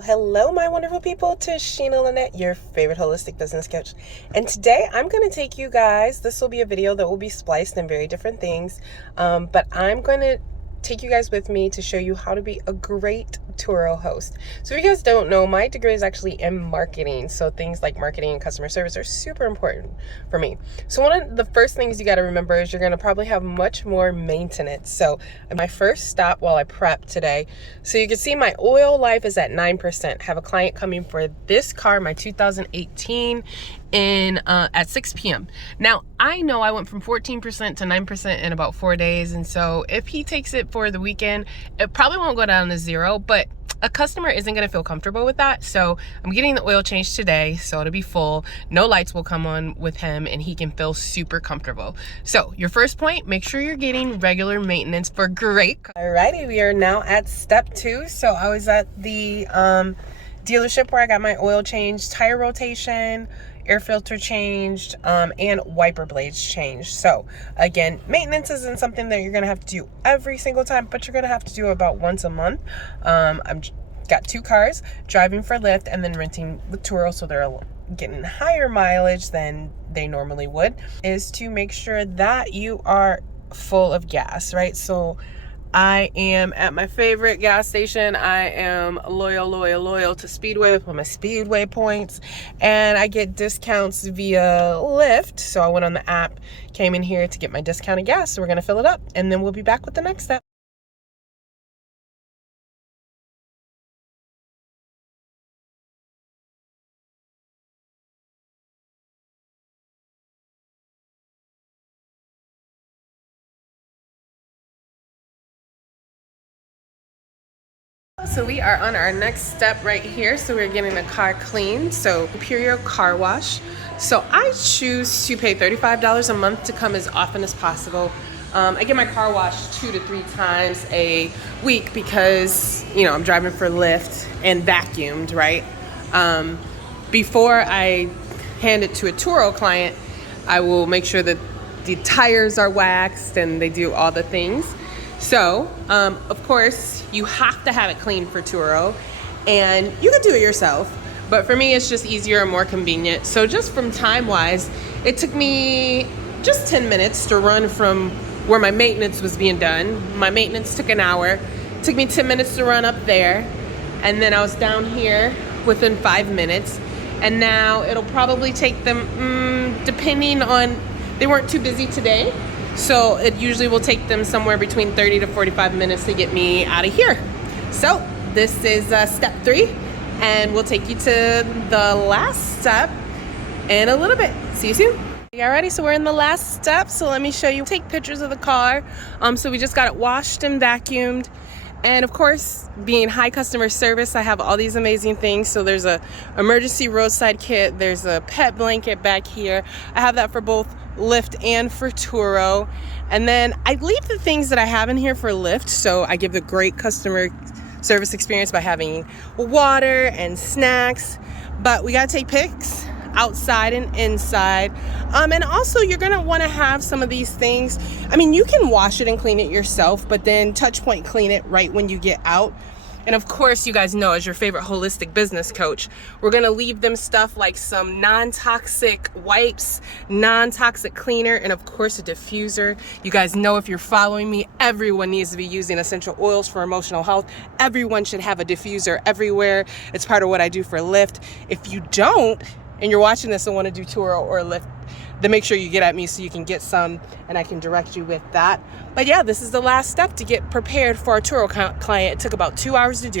Hello, my wonderful people. Sheena Lynette, your favorite holistic business coach. And today I'm going to take you guys, this will be a video that will be spliced in very different things, but I'm going to take you guys with me to show you how to be a great Turo host. So if you guys don't know, my degree is actually in marketing. So things like marketing and customer service are super important for me. So one of the first things you got to remember is you're going to probably have much more maintenance. So my first stop while I prep today, so you can see my oil life is at 9%. I have a client coming for this car, my 2018, at 6 p.m. Now, I know I went from 14% to 9% in about 4 days. And so if he takes it for the weekend, it probably won't go down to zero, but a customer isn't going to feel comfortable with that. So I'm getting the oil change today, so it'll be full. No lights will come on with him and he can feel super comfortable. So your first point, make sure you're getting regular maintenance for great. Alrighty, we are now at step 2. So I was at the dealership where I got my oil change, tire rotation, air filter changed, and wiper blades changed. So again, maintenance isn't something that you're gonna have to do every single time, but you're gonna have to do about once a month. I've got 2 cars, driving for Lyft and then renting with Turo, so they're getting higher mileage than they normally would, is to make sure that you are full of gas, right? So I am at my favorite gas station. I am loyal to Speedway with my Speedway points, and I get discounts via Lyft. So I went on the app, came in here to get my discounted gas. So we're gonna fill it up and then we'll be back with the next step. So we are on our next step right here. So we're getting the car cleaned. So Imperial Car Wash. So I choose to pay $35 a month to come as often as possible. I get my car washed 2 to 3 times a week because, you know, I'm driving for Lyft and vacuumed, right? Before I hand it to a Turo client, I will make sure that the tires are waxed and they do all the things. So, of course, you have to have it clean for Turo, and you can do it yourself, but for me, it's just easier and more convenient. So just from time-wise, it took me just 10 minutes to run from where my maintenance was being done. My maintenance took an hour. It took me 10 minutes to run up there, and then I was down here within 5 minutes, and now it'll probably take them, depending on, they weren't too busy today, so it usually will take them somewhere between 30 to 45 minutes to get me out of here. So this is step 3, and we'll take you to the last step in a little bit. See you soon. Alrighty, so we're in the last step. So let me show you, take pictures of the car. So we just got it washed and vacuumed. And of course, being high customer service, I have all these amazing things. So there's a emergency roadside kit. There's a pet blanket back here. I have that for both Lyft and for Turo. And then I leave the things that I have in here for Lyft. So I give the great customer service experience by having water and snacks. But we gotta take pics outside and inside. And also you're gonna wanna have some of these things. I mean, you can wash it and clean it yourself, but then touch point clean it right when you get out. And of course, you guys know, as your favorite holistic business coach, we're gonna leave them stuff like some non-toxic wipes, non-toxic cleaner, and of course a diffuser. You guys know, if you're following me, everyone needs to be using essential oils for emotional health. Everyone should have a diffuser everywhere. It's part of what I do for Lyft. If you don't, and you're watching this and want to do Turo or Lyft, then make sure you get at me so you can get some and I can direct you with that. But yeah, this is the last step to get prepared for our Turo client. It took about 2 hours to do it.